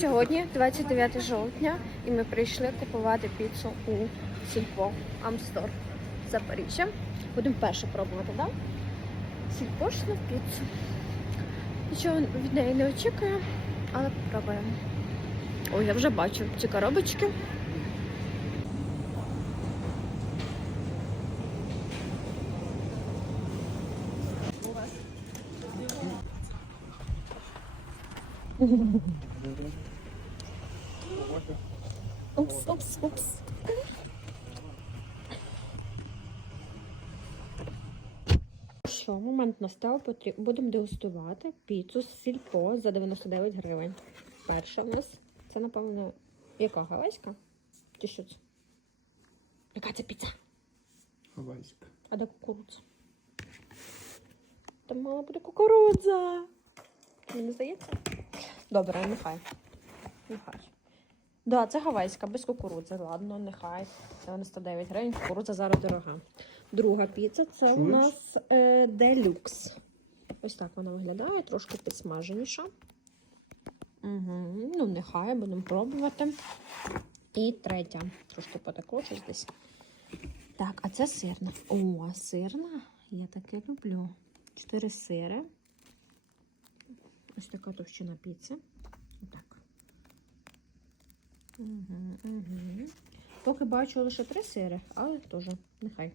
Сьогодні 29 жовтня, і ми прийшли купувати піцу у Сільпо Амстор Запоріжжя. Будемо перше пробувати, так? Да? Сільпошну піцу. Нічого від неї не очікую, але попробуємо. Ой, я вже бачу ці коробочки. Упс, упс, упс. Що, момент настав, потріб... будемо дегустувати піцу з сільпо за 99 гривень. Перша у нас це, напевно, яка гавайська? Чи що це? Яка це піца? Хавайська. А де кукурудза? Там мала бути кукурудза. Мені здається? Добре, нехай. Нехай. Да, це гавайська, без кукурудзи. Ладно, нехай. Це вона 109 гривень, кукурудза зараз дорога. Друга піца це у нас е, делюкс. Ось так вона виглядає, трошки підсмаженіша. Угу. Ну, нехай будемо пробувати. І третя. Трошки потекло щось десь. Так, а це сирна. О, сирна. Я таке люблю. Чотири сири. Ось така товщина піци. Угу, угу. Поки бачу лише три сири, але теж нехай.